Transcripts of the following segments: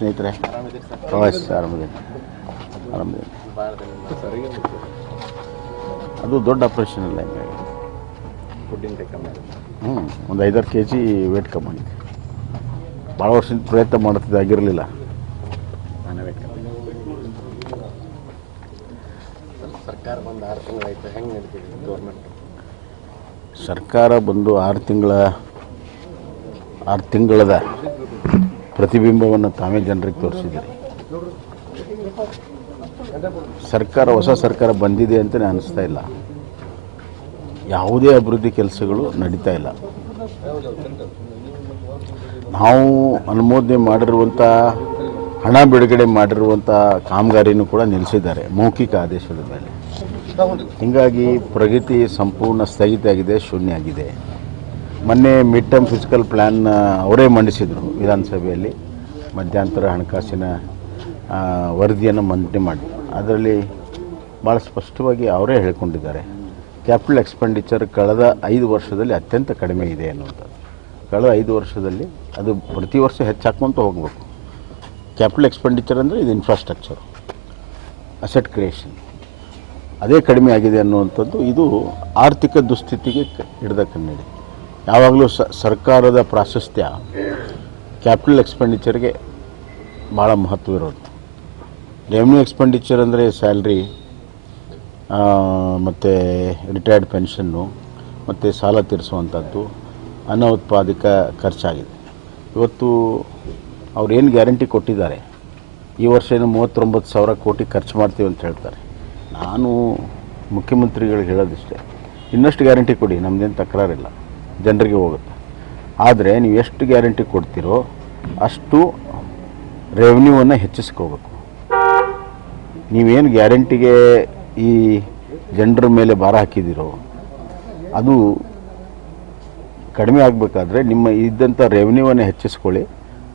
ಸ್ನೇಹಿತರೆ ಆರಾಮದೇನೆ. ಅದು ದೊಡ್ಡ ಆಪ್ರೇಷನ್ ಅಲ್ಲ, ಹಿಂಗಾಗಿ ಒಂದು 5-6 kg ವೇಟ್ ಕಮ್ಮಿ ಆಗಿದೆ. ಭಾಳ ವರ್ಷದಿಂದ ಪ್ರಯತ್ನ ಮಾಡ್ತಿದ್ದೆ, ಆಗಿರಲಿಲ್ಲ. ಸರ್ಕಾರ ಬಂದು 6 ತಿಂಗಳಾಯ್ತು, ಹೆಂಗೆ ನಡೀತಿದೆ ಗೌರ್ಮೆಂಟ್? ಸರ್ಕಾರ ಬಂದು 6 ತಿಂಗಳದ ಪ್ರತಿಬಿಂಬವನ್ನು ತಾವೇ ಜನರಿಗೆ ತೋರಿಸಿದ್ದೀರಿ. ಹೊಸ ಸರ್ಕಾರ ಬಂದಿದೆ ಅಂತಲೇ ಅನಿಸ್ತಾ ಇಲ್ಲ. ಯಾವುದೇ ಅಭಿವೃದ್ಧಿ ಕೆಲಸಗಳು ನಡೀತಾ ಇಲ್ಲ. ನಾವು ಅನುಮೋದನೆ ಮಾಡಿರುವಂಥ ಹಣ ಬಿಡುಗಡೆ ಮಾಡಿರುವಂಥ ಕಾಮಗಾರಿನೂ ಕೂಡ ನಿಲ್ಲಿಸಿದ್ದಾರೆ ಮೌಖಿಕ ಆದೇಶದ ಮೇಲೆ. ಹೀಗಾಗಿ ಪ್ರಗತಿ ಸಂಪೂರ್ಣ ಸ್ಥಗಿತ ಆಗಿದೆ, ಶೂನ್ಯ ಆಗಿದೆ. ಮೊನ್ನೆ ಮಿಡ್ ಟರ್ಮ್ ಫಿಸಿಕಲ್ ಪ್ಲ್ಯಾನ್ ಅವರೇ ಮಂಡಿಸಿದರು ವಿಧಾನಸಭೆಯಲ್ಲಿ. ಮಧ್ಯಂತರ ಹಣಕಾಸಿನ ವರದಿಯನ್ನು ಮಂಡನೆ ಮಾಡಿ ಅದರಲ್ಲಿ ಭಾಳ ಸ್ಪಷ್ಟವಾಗಿ ಅವರೇ ಹೇಳ್ಕೊಂಡಿದ್ದಾರೆ, ಕ್ಯಾಪಿಟಲ್ ಎಕ್ಸ್ಪೆಂಡಿಚರ್ ಕಳೆದ 5 ವರ್ಷದಲ್ಲಿ ಅತ್ಯಂತ ಕಡಿಮೆ ಇದೆ ಅನ್ನುವಂಥದ್ದು. ಕಳೆದ 5 ವರ್ಷದಲ್ಲಿ ಅದು ಪ್ರತಿ ವರ್ಷ ಹೆಚ್ಚಾಕ್ಕೊಂತ ಹೋಗಬೇಕು. ಕ್ಯಾಪಿಟಲ್ ಎಕ್ಸ್ಪೆಂಡಿಚರ್ ಅಂದರೆ ಇದು ಇನ್ಫ್ರಾಸ್ಟ್ರಕ್ಚರ್, ಅಸೆಟ್ ಕ್ರಿಯೇಷನ್, ಅದೇ ಕಡಿಮೆ ಆಗಿದೆ ಅನ್ನುವಂಥದ್ದು. ಇದು ಆರ್ಥಿಕ ದುಸ್ಥಿತಿಗೆ ಹಿಡಿದ ಕನ್ನಡಿ. ಯಾವಾಗಲೂ ಸರ್ಕಾರದ ಪ್ರಾಶಸ್ತ್ಯ ಕ್ಯಾಪಿಟಲ್ ಎಕ್ಸ್ಪೆಂಡಿಚರ್ಗೆ ಭಾಳ ಮಹತ್ವ ಇರೋದು. ರೆವೆನ್ಯೂ ಎಕ್ಸ್ಪೆಂಡಿಚರ್ ಅಂದರೆ ಸ್ಯಾಲ್ರಿ ಮತ್ತು ರಿಟೈರ್ಡ್ ಪೆನ್ಷನ್ನು ಮತ್ತು ಸಾಲ ತೀರಿಸುವಂಥದ್ದು ಅನೌತ್ಪಾದಿಕ ಖರ್ಚಾಗಿದೆ. ಇವತ್ತು ಅವ್ರು ಏನು ಗ್ಯಾರಂಟಿ ಕೊಟ್ಟಿದ್ದಾರೆ, ಈ ವರ್ಷ ಏನು 39,000 ಕೋಟಿ ಖರ್ಚು ಮಾಡ್ತೀವಿ ಅಂತ ಹೇಳ್ತಾರೆ. ನಾನು ಮುಖ್ಯಮಂತ್ರಿಗಳಿಗೆ ಹೇಳೋದಿಷ್ಟೇ, ಇನ್ನಷ್ಟು ಗ್ಯಾರಂಟಿ ಕೊಡಿ, ನಮ್ಮದೇನು ತಕರಾರಿಲ್ಲ, ಜನರಿಗೆ ಹೋಗುತ್ತೆ. ಆದರೆ ನೀವು ಎಷ್ಟು ಗ್ಯಾರಂಟಿ ಕೊಡ್ತೀರೋ ಅಷ್ಟು ರೆವೆನ್ಯೂವನ್ನು ಹೆಚ್ಚಿಸ್ಕೋಬೇಕು. ನೀವೇನು ಗ್ಯಾರಂಟಿಗೆ ಈ ಜನರ ಮೇಲೆ ಭಾರ ಹಾಕಿದ್ದೀರೋ ಅದು ಕಡಿಮೆ ಆಗಬೇಕಾದ್ರೆ ನಿಮ್ಮ ಇದ್ದಂಥ ರೆವೆನ್ಯೂವನ್ನು ಹೆಚ್ಚಿಸ್ಕೊಳ್ಳಿ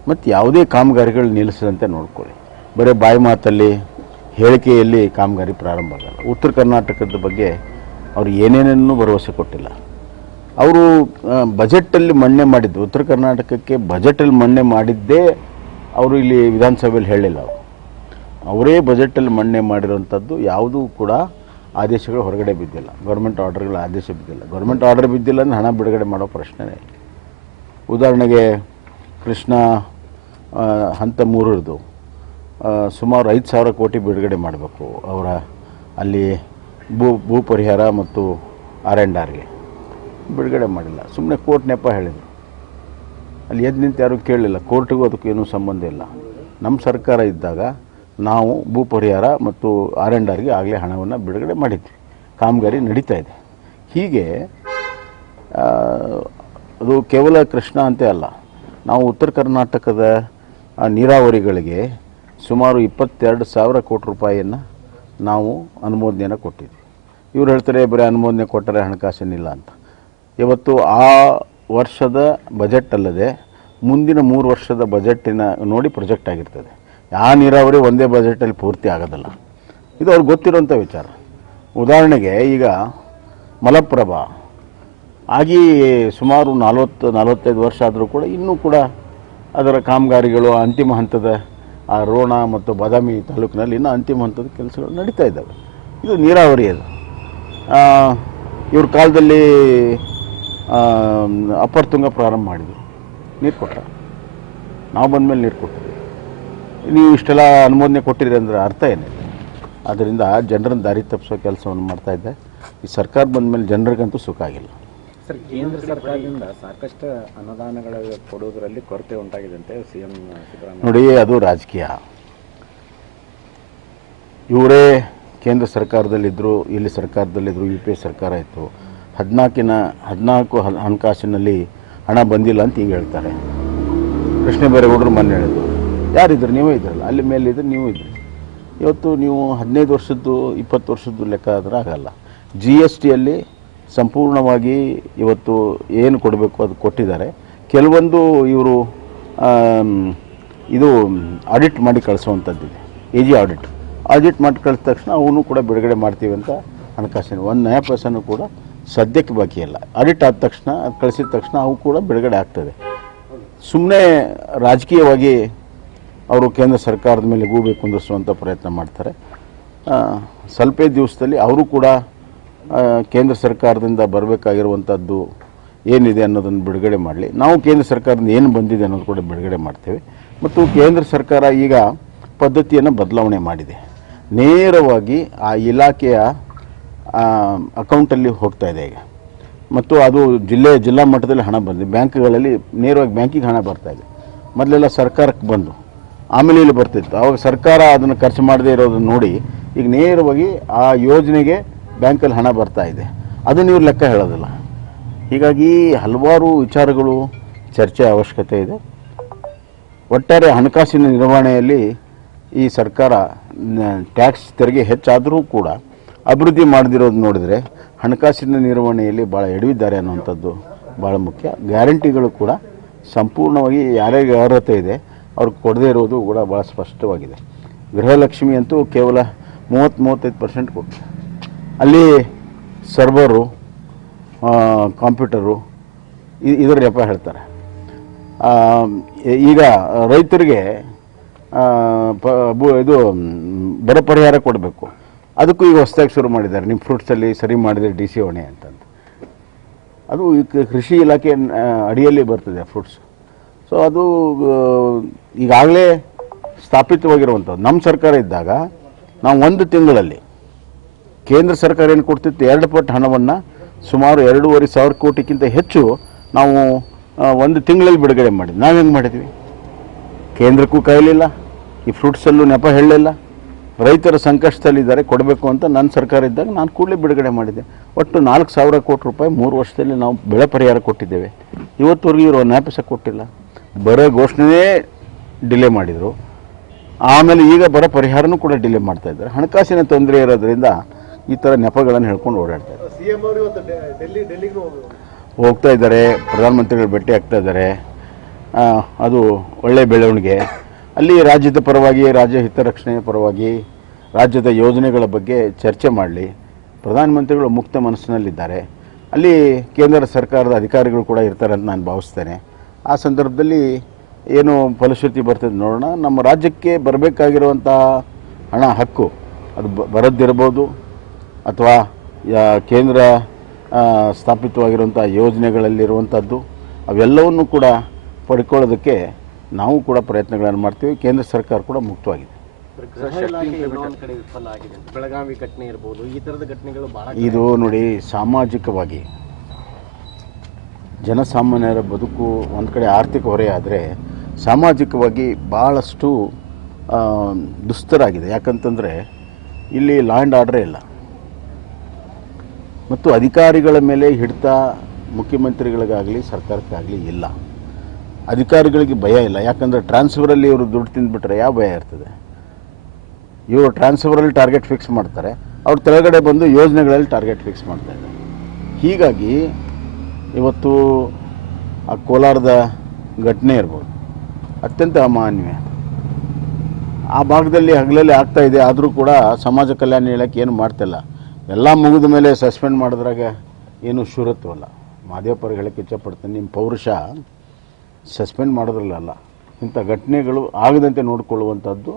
ಮತ್ತು ಯಾವುದೇ ಕಾಮಗಾರಿಗಳು ನಿಲ್ಲಿಸದಂತೆ ನೋಡ್ಕೊಳ್ಳಿ. ಬರೀ ಬಾಯಿ ಮಾತಲ್ಲಿ ಹೇಳಿಕೆಯಲ್ಲಿ ಕಾಮಗಾರಿ ಪ್ರಾರಂಭ ಆಗಲ್ಲ. ಉತ್ತರ ಕರ್ನಾಟಕದ ಬಗ್ಗೆ ಅವರು ಏನೇನನ್ನೂ ಭರವಸೆ ಕೊಟ್ಟಿಲ್ಲ. ಅವರು ಬಜೆಟಲ್ಲಿ ಮಂಡನೆ ಮಾಡಿದ್ದು, ಉತ್ತರ ಕರ್ನಾಟಕಕ್ಕೆ ಬಜೆಟಲ್ಲಿ ಮಂಡನೆ ಮಾಡಿದ್ದೇ ಅವರು ಇಲ್ಲಿ ವಿಧಾನಸಭೆಯಲ್ಲಿ ಹೇಳಲಿಲ್ಲ. ಅವರೇ ಬಜೆಟಲ್ಲಿ ಮಂಡನೆ ಮಾಡಿರೋಂಥದ್ದು ಯಾವುದೂ ಕೂಡ ಆದೇಶಗಳು ಹೊರಗಡೆ ಬಿದ್ದಿಲ್ಲ, ಗೌರ್ಮೆಂಟ್ ಆರ್ಡರ್ಗಳ ಆದೇಶ ಬಿದ್ದಿಲ್ಲ. ಗೌರ್ಮೆಂಟ್ ಆರ್ಡರ್ ಬಿದ್ದಿಲ್ಲ ಅಂದರೆ ಹಣ ಬಿಡುಗಡೆ ಮಾಡೋ ಪ್ರಶ್ನೆನೇ ಇಲ್ಲ. ಉದಾಹರಣೆಗೆ ಕೃಷ್ಣ ಹಂತ 3ರದು ಸುಮಾರು 5,000 ಕೋಟಿ ಬಿಡುಗಡೆ ಮಾಡಬೇಕು. ಅವರ ಅಲ್ಲಿ ಭೂ ಪರಿಹಾರ ಮತ್ತು R&Rಗೆ ಬಿಡುಗಡೆ ಮಾಡಿಲ್ಲ. ಸುಮ್ಮನೆ ಕೋರ್ಟ್ ನೆಪ ಹೇಳಿದರು. ಅಲ್ಲಿ ಎದ್ದು ನಿಂತು ಯಾರೂ ಕೇಳಲಿಲ್ಲ. ಕೋರ್ಟಿಗೂ ಅದಕ್ಕೂ ಏನೂ ಸಂಬಂಧ ಇಲ್ಲ. ನಮ್ಮ ಸರ್ಕಾರ ಇದ್ದಾಗ ನಾವು ಭೂ ಪರಿಹಾರ ಮತ್ತು R&Rಗೆ ಆಗಲೇ ಹಣವನ್ನು ಬಿಡುಗಡೆ ಮಾಡಿದ್ವಿ. ಕಾಮಗಾರಿ ನಡೀತಾ ಇದೆ. ಹೀಗೆ ಅದು ಕೇವಲ ಕೃಷ್ಣ ಅಂತೆ ಅಲ್ಲ, ನಾವು ಉತ್ತರ ಕರ್ನಾಟಕದ ನೀರಾವರಿಗಳಿಗೆ ಸುಮಾರು 22,000 ಕೋಟಿ ರೂಪಾಯಿಯನ್ನು ನಾವು ಅನುಮೋದನೆಯನ್ನು ಕೊಟ್ಟಿದ್ವಿ. ಇವ್ರು ಹೇಳ್ತಾರೆ ಬರೀ ಅನುಮೋದನೆ ಕೊಟ್ಟರೆ ಹಣಕಾಸಿನಿಲ್ಲ ಅಂತ. ಇವತ್ತು ಆ ವರ್ಷದ ಬಜೆಟ್ ಅಲ್ಲದೆ ಮುಂದಿನ 3 ವರ್ಷದ ಬಜೆಟ್ಟಿನ ನೋಡಿ ಪ್ರೊಜೆಕ್ಟ್ ಆಗಿರ್ತದೆ. ಯಾವ ನೀರಾವರಿ ಒಂದೇ ಬಜೆಟಲ್ಲಿ ಪೂರ್ತಿ ಆಗೋದಲ್ಲ. ಇದು ಅವ್ರಿಗೆ ಗೊತ್ತಿರೋಂಥ ವಿಚಾರ. ಉದಾಹರಣೆಗೆ ಈಗ ಮಲಪ್ರಭಾ ಆಗಿ ಸುಮಾರು 40-45 ವರ್ಷ ಆದರೂ ಕೂಡ ಇನ್ನೂ ಕೂಡ ಅದರ ಕಾಮಗಾರಿಗಳು ಅಂತಿಮ ಹಂತದ ಆ ರೋಣ ಮತ್ತು ಬಾದಾಮಿ ತಾಲೂಕಿನಲ್ಲಿ ಇನ್ನೂ ಅಂತಿಮ ಹಂತದ ಕೆಲಸಗಳು ನಡೀತಾ ಇದ್ದಾವೆ. ಇದು ನೀರಾವರಿ. ಅದು ಇವ್ರ ಕಾಲದಲ್ಲಿ ಅಪ್ಪರ್ ತುಂಗ ಪ್ರಾರಂಭ ಮಾಡಿದ್ರು, ನೀರು ಕೊಟ್ಟ. ನಾವು ಬಂದಮೇಲೆ ನೀರು ಕೊಟ್ಟಿದ್ವಿ. ನೀವು ಇಷ್ಟೆಲ್ಲ ಅನುಮೋದನೆ ಕೊಟ್ಟಿರಿ ಅಂದರೆ ಅರ್ಥ ಏನಿದೆ? ಆದ್ದರಿಂದ ಜನರನ್ನು ದಾರಿ ತಪ್ಪಿಸೋ ಕೆಲಸವನ್ನು ಮಾಡ್ತಾಯಿದ್ದೆ. ಈ ಸರ್ಕಾರ ಬಂದಮೇಲೆ ಜನರಿಗಂತೂ ಸುಖ ಆಗಿಲ್ಲ. ಸರ್, ಕೇಂದ್ರ ಸರ್ಕಾರದಿಂದ ಸಾಕಷ್ಟು ಅನುದಾನಗಳ ಕೊಡೋದರಲ್ಲಿ ಕೊರತೆ ಉಂಟಾಗಿದೆ ಅಂತ CM ಸಿದ್ದರಾಮಯ್ಯ ನೋಡಿ, ಅದು ರಾಜಕೀಯ. ಇವರೇ ಕೇಂದ್ರ ಸರ್ಕಾರದಲ್ಲಿದ್ದರು, ಇಲ್ಲಿ ಸರ್ಕಾರದಲ್ಲಿದ್ದರು, UPA ಸರ್ಕಾರ ಇತ್ತು. 14 ಹಣಕಾಸಿನಲ್ಲಿ ಹಣ ಬಂದಿಲ್ಲ ಅಂತ ಈಗ ಹೇಳ್ತಾರೆ. ಕೃಷ್ಣ ಬೈರೇಗೌಡರು ಮೊನ್ನೆ ಹೇಳಿದ್ರು, ಯಾರಿದ್ರು? ನೀವೇ ಇದ್ರಲ್ಲ, ಅಲ್ಲಿ ಮೇಲಿದ್ರೆ ನೀವು ಇದ್ರಿ. ಇವತ್ತು ನೀವು 15 ವರ್ಷದ್ದು 20 ವರ್ಷದ್ದು ಲೆಕ್ಕ ಆದರೆ ಆಗಲ್ಲ. GSTಯಲ್ಲಿ ಸಂಪೂರ್ಣವಾಗಿ ಇವತ್ತು ಏನು ಕೊಡಬೇಕು ಅದು ಕೊಟ್ಟಿದ್ದಾರೆ. ಕೆಲವೊಂದು ಇವರು ಇದು ಆಡಿಟ್ ಮಾಡಿ ಕಳಿಸುವಂಥದ್ದಿದೆ, AG ಆಡಿಟ್ ಮಾಡಿ ಕಳಿಸಿದ ತಕ್ಷಣ ಅವನು ಕೂಡ ಬಿಡುಗಡೆ ಮಾಡ್ತೀವಿ ಅಂತ ಹಣಕಾಸಿನ 1 ನಯ ಪೈಸೆನೂ ಕೂಡ ಸದ್ಯಕ್ಕೆ ಬಾಕಿ ಇಲ್ಲ. ಆಡಿಟ್ ಆದ ತಕ್ಷಣ ಅದು ಕಳಿಸಿದ ತಕ್ಷಣ ಅವು ಕೂಡ ಬಿಡುಗಡೆ ಆಗ್ತದೆ. ಸುಮ್ಮನೆ ರಾಜಕೀಯವಾಗಿ ಅವರು ಕೇಂದ್ರ ಸರ್ಕಾರದ ಮೇಲೆ ಗೂಬೆ ಕುಂದಿರಿಸುವಂಥ ಪ್ರಯತ್ನ ಮಾಡ್ತಾರೆ. ಸ್ವಲ್ಪ ದಿವಸದಲ್ಲಿ ಅವರು ಕೂಡ ಕೇಂದ್ರ ಸರ್ಕಾರದಿಂದ ಬರಬೇಕಾಗಿರುವಂಥದ್ದು ಏನಿದೆ ಅನ್ನೋದನ್ನು ಬಿಡುಗಡೆ ಮಾಡಲಿ. ನಾವು ಕೇಂದ್ರ ಸರ್ಕಾರದಿಂದ ಏನು ಬಂದಿದೆ ಅನ್ನೋದು ಕೂಡ ಬಿಡುಗಡೆ ಮಾಡ್ತೇವೆ. ಮತ್ತು ಕೇಂದ್ರ ಸರ್ಕಾರ ಈಗ ಪದ್ಧತಿಯನ್ನು ಬದಲಾವಣೆ ಮಾಡಿದೆ. ನೇರವಾಗಿ ಆ ಇಲಾಖೆಯ ಅಕೌಂಟಲ್ಲಿ ಹೋಗ್ತಾ ಇದೆ ಈಗ. ಮತ್ತು ಅದು ಜಿಲ್ಲಾ ಮಟ್ಟದಲ್ಲಿ ಹಣ ಬಂದಿದೆ. ಬ್ಯಾಂಕ್ಗಳಲ್ಲಿ ನೇರವಾಗಿ ಬ್ಯಾಂಕಿಗೆ ಹಣ ಬರ್ತಾಯಿದೆ. ಮೊದಲೆಲ್ಲ ಸರ್ಕಾರಕ್ಕೆ ಬಂದು ಆಮೇಲೆ ಇಲ್ಲಿ ಬರ್ತಿತ್ತು. ಆವಾಗ ಸರ್ಕಾರ ಅದನ್ನು ಖರ್ಚು ಮಾಡದೇ ಇರೋದನ್ನು ನೋಡಿ ಈಗ ನೇರವಾಗಿ ಆ ಯೋಜನೆಗೆ ಬ್ಯಾಂಕಲ್ಲಿ ಹಣ ಬರ್ತಾ ಇದೆ. ಅದು ನೀವು ಲೆಕ್ಕ ಹೇಳೋದಿಲ್ಲ. ಹೀಗಾಗಿ ಹಲವಾರು ವಿಚಾರಗಳು ಚರ್ಚೆ ಅವಶ್ಯಕತೆ ಇದೆ. ಒಟ್ಟಾರೆ ಹಣಕಾಸಿನ ನಿರ್ವಹಣೆಯಲ್ಲಿ ಈ ಸರ್ಕಾರ ಟ್ಯಾಕ್ಸ್ ತೆರಿಗೆ ಹೆಚ್ಚಾದರೂ ಕೂಡ ಅಭಿವೃದ್ಧಿ ಮಾಡದಿರೋದು ನೋಡಿದರೆ ಹಣಕಾಸಿನ ನಿರ್ವಹಣೆಯಲ್ಲಿ ಭಾಳ ಎಡವಿದ್ದಾರೆ ಅನ್ನುವಂಥದ್ದು ಭಾಳ ಮುಖ್ಯ. ಗ್ಯಾರಂಟಿಗಳು ಕೂಡ ಸಂಪೂರ್ಣವಾಗಿ ಯಾರ್ಯಾರಿಗೆ ಅರ್ಹತೆ ಇದೆ ಅವ್ರಿಗೆ ಕೊಡದೇ ಇರೋದು ಕೂಡ ಭಾಳ ಸ್ಪಷ್ಟವಾಗಿದೆ. ಗೃಹಲಕ್ಷ್ಮಿ ಅಂತೂ ಕೇವಲ 30-35% ಕೊಟ್ಟು ಅಲ್ಲಿ ಸರ್ವರು, ಕಂಪ್ಯೂಟರು ಇದರ ನೆಪ ಹೇಳ್ತಾರೆ. ಈಗ ರೈತರಿಗೆ ಇದು ಬರ ಪರಿಹಾರ ಕೊಡಬೇಕು. ಅದಕ್ಕೂ ಈಗ ಹೊಸದಾಗಿ ಶುರು ಮಾಡಿದ್ದಾರೆ. ನಿಮ್ಮ ಫ್ರೂಟ್ಸಲ್ಲಿ ಸರಿ ಮಾಡಿದರೆ DC ಹೊಣೆ ಅಂತಂದು. ಅದು ಕೃಷಿ ಇಲಾಖೆ ಅಡಿಯಲ್ಲಿ ಬರ್ತದೆ ಫ್ರೂಟ್ಸ್. ಸೊ ಅದು ಈಗಾಗಲೇ ಸ್ಥಾಪಿತವಾಗಿರುವಂಥದ್ದು. ನಮ್ಮ ಸರ್ಕಾರ ಇದ್ದಾಗ ನಾವು 1 ತಿಂಗಳಲ್ಲಿ ಕೇಂದ್ರ ಸರ್ಕಾರ ಏನು ಕೊಡ್ತಿತ್ತು 2 ಪಟ್ಟು ಹಣವನ್ನು ಸುಮಾರು 2,500 ಕೋಟಿಗಿಂತ ಹೆಚ್ಚು ನಾವು 1 ತಿಂಗಳಲ್ಲಿ ಬಿಡುಗಡೆ ಮಾಡಿದ್ವಿ. ನಾವು ಹೆಂಗೆ ಮಾಡಿದ್ವಿ? ಕೇಂದ್ರಕ್ಕೂ ಕಾಯಲಿಲ್ಲ, ಈ ಫ್ರೂಟ್ಸಲ್ಲೂ ನೆಪ ಹೇಳಲಿಲ್ಲ. ರೈತರ ಸಂಕಷ್ಟದಲ್ಲಿದ್ದಾರೆ, ಕೊಡಬೇಕು ಅಂತ ನನ್ನ ಸರ್ಕಾರ ಇದ್ದಾಗ ನಾನು ಕೂಡಲೇ ಬಿಡುಗಡೆ ಮಾಡಿದ್ದೆ. ಒಟ್ಟು 4,000 ಕೋಟಿ ರೂಪಾಯಿ 3 ವರ್ಷದಲ್ಲಿ ನಾವು ಬೆಳೆ ಪರಿಹಾರ ಕೊಟ್ಟಿದ್ದೇವೆ. ಇವತ್ತುವರೆಗೂ ಇರೋ ನ್ಯಾಪಸ ಕೊಟ್ಟಿಲ್ಲ. ಬರ ಘೋಷಣೆಯೇ ಡಿಲೇ ಮಾಡಿದರು. ಆಮೇಲೆ ಈಗ ಬರ ಪರಿಹಾರನೂ ಕೂಡ ಡಿಲೇ ಮಾಡ್ತಾಯಿದ್ದಾರೆ. ಹಣಕಾಸಿನ ತೊಂದರೆ ಇರೋದ್ರಿಂದ ಈ ಥರ ನೆಪಗಳನ್ನು ಹೇಳ್ಕೊಂಡು ಓಡಾಡ್ತಾರೆ. ಹೋಗ್ತಾ ಇದ್ದಾರೆ, ಪ್ರಧಾನಮಂತ್ರಿಗಳು ಭೇಟಿ ಆಗ್ತಾ ಇದ್ದಾರೆ. ಅದು ಒಳ್ಳೆಯ ಬೆಳವಣಿಗೆ. ಅಲ್ಲಿ ರಾಜ್ಯದ ಪರವಾಗಿ, ರಾಜ್ಯ ಹಿತರಕ್ಷಣೆಯ ಪರವಾಗಿ, ರಾಜ್ಯದ ಯೋಜನೆಗಳ ಬಗ್ಗೆ ಚರ್ಚೆ ಮಾಡಲಿ. ಪ್ರಧಾನಮಂತ್ರಿಗಳು ಮುಕ್ತ ಮನಸ್ಸಿನಲ್ಲಿದ್ದಾರೆ. ಅಲ್ಲಿ ಕೇಂದ್ರ ಸರ್ಕಾರದ ಅಧಿಕಾರಿಗಳು ಕೂಡ ಇರ್ತಾರೆ ಅಂತ ನಾನು ಭಾವಿಸ್ತೇನೆ. ಆ ಸಂದರ್ಭದಲ್ಲಿ ಏನು ಫಲಶ್ರುತಿ ಬರ್ತದೆ ನೋಡೋಣ. ನಮ್ಮ ರಾಜ್ಯಕ್ಕೆ ಬರಬೇಕಾಗಿರುವಂಥ ಹಣ ಹಕ್ಕು ಅದು ಬರದಿರ್ಬೋದು, ಅಥವಾ ಕೇಂದ್ರ ಸ್ಥಾಪಿತವಾಗಿರುವಂಥ ಯೋಜನೆಗಳಲ್ಲಿರುವಂಥದ್ದು ಅವೆಲ್ಲವನ್ನೂ ಕೂಡ ಪಡ್ಕೊಳ್ಳೋದಕ್ಕೆ ನಾವು ಕೂಡ ಪ್ರಯತ್ನಗಳನ್ನು ಮಾಡ್ತೀವಿ. ಕೇಂದ್ರ ಸರ್ಕಾರ ಕೂಡ ಮುಕ್ತವಾಗಿದೆ. ಬೆಳಗಾವಿ ಘಟನೆ ಇರ್ಬೋದು, ಈ ಥರದ ಘಟನೆಗಳು ಭಾಳ. ಇದು ನೋಡಿ, ಸಾಮಾಜಿಕವಾಗಿ ಜನಸಾಮಾನ್ಯರ ಬದುಕು ಒಂದು ಕಡೆ ಆರ್ಥಿಕ ಹೊರೆ ಆದರೆ ಸಾಮಾಜಿಕವಾಗಿ ಭಾಳಷ್ಟು ದುಸ್ತರಾಗಿದೆ. ಯಾಕಂತಂದರೆ ಇಲ್ಲಿ ಲಾ ಆ್ಯಂಡ್ ಆರ್ಡ್ರೇ ಇಲ್ಲ. ಮತ್ತು ಅಧಿಕಾರಿಗಳ ಮೇಲೆ ಹಿಡಿತ ಮುಖ್ಯಮಂತ್ರಿಗಳಿಗಾಗಲಿ ಸರ್ಕಾರಕ್ಕಾಗಲಿ ಇಲ್ಲ. ಅಧಿಕಾರಿಗಳಿಗೆ ಭಯ ಇಲ್ಲ. ಯಾಕಂದರೆ ಟ್ರಾನ್ಸ್ಫರಲ್ಲಿ ಇವರು ದುಡ್ಡು ತಿಂದುಬಿಟ್ರೆ ಯಾವ ಭಯ ಇರ್ತದೆ? ಇವರು ಟ್ರಾನ್ಸ್ಫರಲ್ಲಿ ಟಾರ್ಗೆಟ್ ಫಿಕ್ಸ್ ಮಾಡ್ತಾರೆ, ಅವ್ರು ಕೆಳಗಡೆ ಬಂದು ಯೋಜನೆಗಳಲ್ಲಿ ಟಾರ್ಗೆಟ್ ಫಿಕ್ಸ್ ಮಾಡ್ತಾಯಿದ್ದಾರೆ. ಹೀಗಾಗಿ ಇವತ್ತು ಆ ಕೋಲಾರದ ಘಟನೆ ಇರ್ಬೋದು, ಅತ್ಯಂತ ಅಮಾನ್ಯ. ಆ ಭಾಗದಲ್ಲಿ ಹಗಲಲ್ಲಿ ಆಗ್ತಾಯಿದೆ, ಆದರೂ ಕೂಡ ಸಮಾಜ ಕಲ್ಯಾಣ ಇಲಾಖೆ ಏನು ಮಾಡ್ತಿಲ್ಲ. ಎಲ್ಲ ಮುಗಿದ ಮೇಲೆ ಸಸ್ಪೆಂಡ್ ಮಾಡಿದ್ರಾಗ ಏನೂ ಶೂರತ್ವಲ್ಲ. ಮಾದೇವಪ್ಪರಿಗೆ ಹೇಳಕ್ಕೆ ಇಚ್ಛಪಡ್ತೀನಿ, ನಿಮ್ಮ ಪೌರುಷ ಸಸ್ಪೆಂಡ್ ಮಾಡೋದ್ರಲ್ಲ, ಇಂಥ ಘಟನೆಗಳು ಆಗದಂತೆ ನೋಡಿಕೊಳ್ಳುವಂಥದ್ದು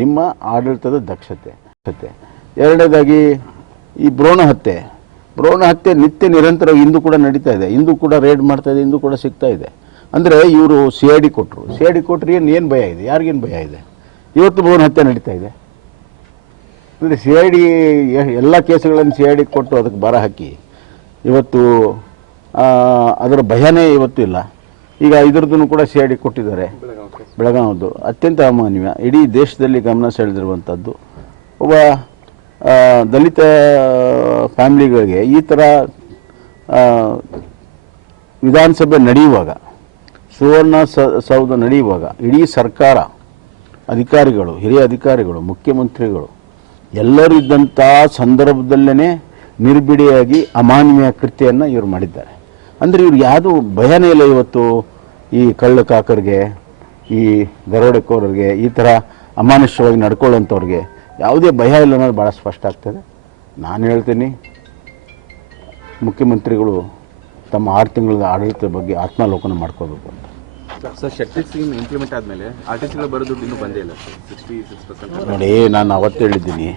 ನಿಮ್ಮ ಆಡಳಿತದ ದಕ್ಷತೆ. ಎರಡನೇದಾಗಿ ಈ ಭ್ರೂಣ ಹತ್ಯೆ ನಿತ್ಯ ನಿರಂತರ ಇಂದು ಕೂಡ ನಡೀತಾ ಇದೆ. ಇಂದು ಕೂಡ ರೇಡ್ ಮಾಡ್ತಾ ಇದೆ, ಇಂದು ಕೂಡ ಸಿಗ್ತಾ ಇದೆ. ಅಂದರೆ ಇವರು CID ಕೊಟ್ಟರು. CID ಕೊಟ್ಟರೆ ಏನು ಭಯ ಇದೆ? ಯಾರಿಗೇನು ಭಯ ಇದೆ? ಇವತ್ತು ಭ್ರೂಣ ಹತ್ಯೆ ನಡೀತಾ ಇದೆ. ಅಂದರೆ CID ಎಲ್ಲ ಕೇಸುಗಳನ್ನು CID ಕೊಟ್ಟು ಅದಕ್ಕೆ ಬರ ಹಾಕಿ ಇವತ್ತು ಅದರ ಭಯನೇ ಇವತ್ತು ಇಲ್ಲ. ಈಗ ಇದ್ರದ್ದು ಕೂಡ CID ಕೊಟ್ಟಿದ್ದಾರೆ. ಬೆಳಗಾವದ್ದು ಅತ್ಯಂತ ಅಮಾನ್ಯ, ಇಡೀ ದೇಶದಲ್ಲಿ ಗಮನ ಸೆಳೆದಿರುವಂಥದ್ದು. ಒಬ್ಬ ದಲಿತ ಫ್ಯಾಮ್ಲಿಗಳಿಗೆ ಈ ಥರ ವಿಧಾನಸಭೆ ನಡೆಯುವಾಗ, ಸುವರ್ಣ ಸೌಧ ನಡೆಯುವಾಗ ಇಡೀ ಸರ್ಕಾರ, ಅಧಿಕಾರಿಗಳು, ಹಿರಿಯ ಅಧಿಕಾರಿಗಳು, ಮುಖ್ಯಮಂತ್ರಿಗಳು ಎಲ್ಲರೂ ಇದ್ದಂಥ ಸಂದರ್ಭದಲ್ಲೇ ನಿರ್ಬಿಡಿಯಾಗಿ ಅಮಾನ್ಯ ಕೃತ್ಯವನ್ನು ಇವರು ಮಾಡಿದ್ದಾರೆ. ಅಂದರೆ ಇವ್ರು ಯಾವುದೂ ಭಯನೇ ಇಲ್ಲ. ಇವತ್ತು ಈ ಕಳ್ಳ ಕಾಕರಿಗೆ, ಈ ದರೋಡೆಕೋರರಿಗೆ, ಈ ಥರ ಅಮಾನುಷ್ಯವಾಗಿ ನಡ್ಕೊಳ್ಳೋಂಥವ್ರಿಗೆ ಯಾವುದೇ ಭಯ ಇಲ್ಲ ಅನ್ನೋದು ಭಾಳ ಸ್ಪಷ್ಟ ಆಗ್ತದೆ. ನಾನು ಹೇಳ್ತೀನಿ, ಮುಖ್ಯಮಂತ್ರಿಗಳು ತಮ್ಮ 6 ತಿಂಗಳ ಆಡಳಿತದ ಬಗ್ಗೆ ಆತ್ಮಾವಲೋಕನ ಮಾಡ್ಕೋಬೇಕು ಅಂತ. ಸರ್ ಶಕ್ತಿ ಸ್ಕೀಮ್ ಇಂಪ್ಲಿಮೆಂಟ್ ಆದಮೇಲೆ ಆರ್ಟಿಸ್ಟ್ಗಳು ಬರೋ ದುಡ್ಡು ಇನ್ನೂ ಬಂದೇ ಇಲ್ಲ ಸರ್ 66%. ನೋಡಿ, ನಾನು ಅವತ್ತು ಹೇಳಿದ್ದೀನಿ,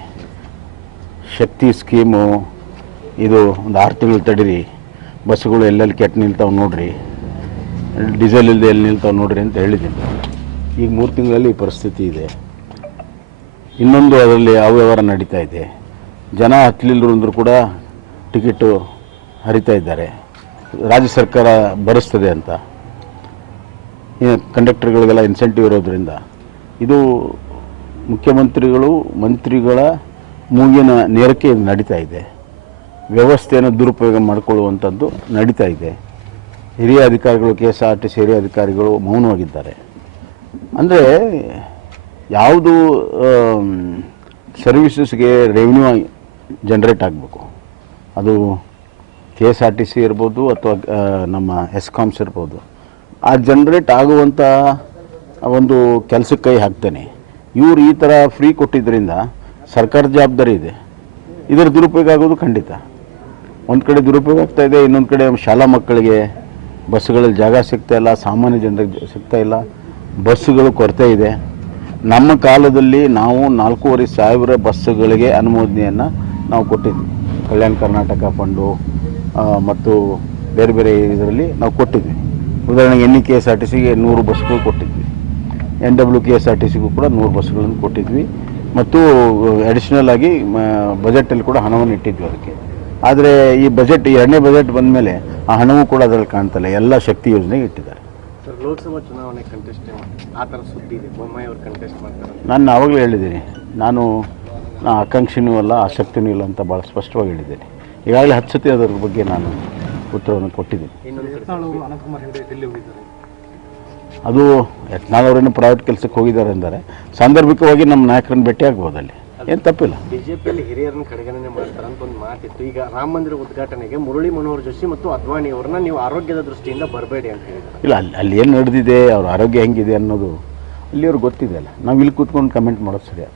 ಶಕ್ತಿ ಸ್ಕೀಮು ಇದು ಒಂದು 6 ತಿಂಗಳು ತಡೀರಿ, ಬಸ್ಸುಗಳು ಎಲ್ಲೆಲ್ಲಿ ಕೆಟ್ಟು ನಿಲ್ತಾವೆ ನೋಡ್ರಿ, ಡೀಸೆಲ್ ಇಲ್ಲದೆ ಎಲ್ಲಿ ನಿಲ್ತಾವೆ ನೋಡ್ರಿ ಅಂತ ಹೇಳಿದ್ದೀನಿ. ಈಗ 3 ತಿಂಗಳಲ್ಲಿ ಈ ಪರಿಸ್ಥಿತಿ ಇದೆ. ಇನ್ನೊಂದು ಅದರಲ್ಲಿ ಅವ್ಯವಹಾರ ನಡೀತಾ ಇದೆ. ಜನ ಹತ್ತಲಿಲ್ಲರು ಅಂದರೂ ಕೂಡ ಟಿಕೆಟು ಹರಿತಾ ಇದ್ದಾರೆ, ರಾಜ್ಯ ಸರ್ಕಾರ ಭರಿಸ್ತದೆ ಅಂತ. ಕಂಡಕ್ಟರ್ಗಳಿಗೆಲ್ಲ ಇನ್ಸೆಂಟಿವ್ ಇರೋದ್ರಿಂದ ಇದು ಮುಖ್ಯಮಂತ್ರಿಗಳು ಮಂತ್ರಿಗಳ ಮೂಗಿನ ನೇರಕ್ಕೆ ಇದು ನಡೀತಾ ಇದೆ. ವ್ಯವಸ್ಥೆಯನ್ನು ದುರುಪಯೋಗ ಮಾಡಿಕೊಳ್ಳುವಂಥದ್ದು ನಡೀತಾ ಇದೆ. ಹಿರಿಯ ಅಧಿಕಾರಿಗಳು, KSRTC ಹಿರಿಯ ಅಧಿಕಾರಿಗಳು ಮೌನವಾಗಿದ್ದಾರೆ. ಅಂದರೆ ಯಾವುದು ಸರ್ವಿಸಸ್ಗೆ ರೆವಿನ್ಯೂ ಜನ್ರೇಟ್ ಆಗಬೇಕು, ಅದು KSRTC ಇರ್ಬೋದು ಅಥವಾ ನಮ್ಮ ಎಸ್ಕಾಮ್ಸ್ ಇರ್ಬೋದು, ಆ ಜನ್ರೇಟ್ ಆಗುವಂಥ ಒಂದು ಕೆಲಸಕ್ಕೆ ಕೈ ಹಾಕ್ತಾನೆ. ಇವರು ಈ ಥರ ಫ್ರೀ ಕೊಟ್ಟಿದ್ದರಿಂದ ಸರ್ಕಾರದ ಜವಾಬ್ದಾರಿ ಇದೆ. ಇದರ ದುರುಪಯೋಗ ಆಗೋದು ಖಂಡಿತ. ಒಂದು ಕಡೆ ದುರುಪಯೋಗ ಆಗ್ತಾ ಇದೆ, ಇನ್ನೊಂದು ಕಡೆ ಶಾಲಾ ಮಕ್ಕಳಿಗೆ ಬಸ್ಸುಗಳಲ್ಲಿ ಜಾಗ ಸಿಗ್ತಾ ಇಲ್ಲ, ಸಾಮಾನ್ಯ ಜನರಿಗೆ ಸಿಗ್ತಾ ಇಲ್ಲ, ಬಸ್ಸುಗಳು ಕೊರತೆ ಇದೆ. ನಮ್ಮ ಕಾಲದಲ್ಲಿ ನಾವು 4,500 ಬಸ್ಸುಗಳಿಗೆ ಅನುಮೋದನೆಯನ್ನು ನಾವು ಕೊಟ್ಟಿದ್ವಿ. ಕಲ್ಯಾಣ ಕರ್ನಾಟಕ ಫಂಡು ಮತ್ತು ಬೇರೆ ಬೇರೆ ಇದರಲ್ಲಿ ನಾವು ಕೊಟ್ಟಿದ್ವಿ. ಉದಾಹರಣೆಗೆ NKSRTCಗೆ 100 ಬಸ್ಗಳು ಕೊಟ್ಟಿದ್ವಿ, NWKSRTCಗೂ ಕೂಡ 100 ಬಸ್ಗಳನ್ನು ಕೊಟ್ಟಿದ್ವಿ, ಮತ್ತು ಅಡಿಷ್ನಲ್ ಆಗಿ ಬಜೆಟಲ್ಲಿ ಕೂಡ ಹಣವನ್ನು ಇಟ್ಟಿದ್ವಿ ಅದಕ್ಕೆ. ಆದರೆ ಈ ಬಜೆಟ್, ಈ 2ನೇ ಬಜೆಟ್ ಬಂದ ಮೇಲೆ ಆ ಹಣವೂ ಕೂಡ ಅದರಲ್ಲಿ ಕಾಣ್ತಲ್ಲ, ಎಲ್ಲ ಶಕ್ತಿ ಯೋಜನೆಗೆ ಇಟ್ಟಿದ್ದಾರೆ. ಸರ್, ಲೋಕಸಭಾ ಚುನಾವಣೆ ಕಂಟೆಸ್ಟ್ ಆ ಥರ ಸುದ್ದಿ ಇದೆ, ಬೊಮ್ಮಾಯಿ ಅವರು ಕಂಟೆಸ್ಟ್ ಮಾಡ್ತಾರೆ. ನಾನು ಆವಾಗಲೇ ಹೇಳಿದ್ದೀನಿ, ನಾನು ಆಕಾಂಕ್ಷಿನೂ ಅಲ್ಲ, ಆಸಕ್ತಿನೂ ಇಲ್ಲ ಅಂತ ಭಾಳ ಸ್ಪಷ್ಟವಾಗಿ ಹೇಳಿದ್ದೀನಿ. ಈಗಾಗಲೇ 10 ಸತಿ ಅದರ ಬಗ್ಗೆ ನಾನು ಉತ್ತರವನ್ನು ಕೊಟ್ಟಿದ್ದೀನಿ. ಅನಂತಕುಮಾರ್ ಹೆಗಡೆ ಡೆಲ್ಲಿ ಹೋಗಿದ್ದಾರೆ. ಅದು ಯತ್ನಾಳ್ ಅವರೇನು ಪ್ರೈವೇಟ್ ಕೆಲಸಕ್ಕೆ ಹೋಗಿದ್ದಾರೆ ಅಂದರೆ ಸಾಂದರ್ಭಿಕವಾಗಿ ನಮ್ಮ ನಾಯಕರನ್ನು ಭೇಟಿ ಆಗ್ಬೋದು, ಅಲ್ಲಿ ಏನು ತಪ್ಪಿಲ್ಲ. ಬಿಜೆಪಿಯಲ್ಲಿ ಹಿರಿಯರನ್ನು ಕಡೆಗಣನೆ ಮಾಡ್ತಾರೆ ಅಂತ ಒಂದು ಮಾತಿತ್ತು. ಈಗ ರಾಮ ಮಂದಿರ ಉದ್ಘಾಟನೆಗೆ ಮುರಳಿ ಮನೋಹರ್ ಜೋಶಿ ಮತ್ತು ಅದ್ವಾನಿ ಅವರನ್ನ ನೀವು ಆರೋಗ್ಯದ ದೃಷ್ಟಿಯಿಂದ ಬರಬೇಡಿ ಅಂತ ಹೇಳಿದ್ದಾರೆ. ಇಲ್ಲ, ಅಲ್ಲಿ ಏನು ನಡೆದಿದೆ, ಅವ್ರ ಆರೋಗ್ಯ ಹೆಂಗಿದೆ ಅನ್ನೋದು ಅಲ್ಲಿಯವ್ರಿಗೆ ಗೊತ್ತಿದೆ ಅಲ್ಲ. ನಾವು ಇಲ್ಲಿ ಕೂತ್ಕೊಂಡು ಕಮೆಂಟ್ ಮಾಡೋದು ಸರಿಯಾದ